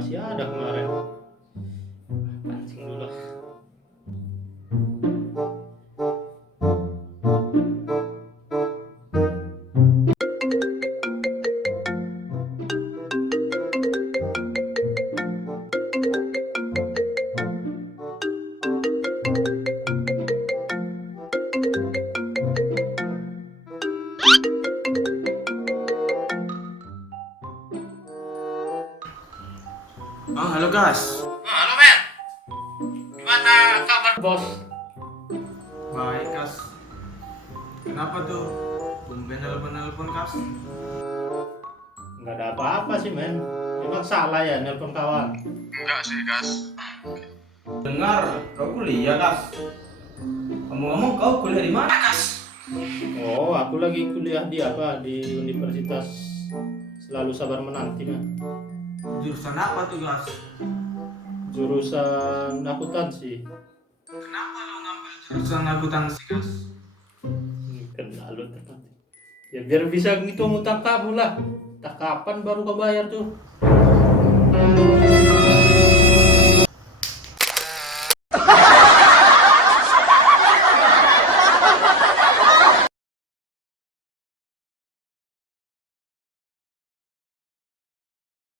masih ada kemarin. Pancing dulu lah. Oh, halo gas. Halo men, gimana kabar bos? Baik gas. Kenapa tuh? Tumben nelpon gas. Nggak ada apa-apa sih men. Emang salah ya nelpon kawan? Enggak sih gas. Dengar, kau kuliah gas. Ngomong-ngomong kau kuliah di mana gas? Oh, aku lagi kuliah di apa? Di Universitas Selalu Sabar Menanti men. Jurusan apa tuh gas? Jurusan akuntansi. Kenapa lo ngambil jurusan akuntansi gas? Kenal lu ternyata. Ya biar bisa ngitung utang kamu lah. Tak kapan baru kau bayar tuh?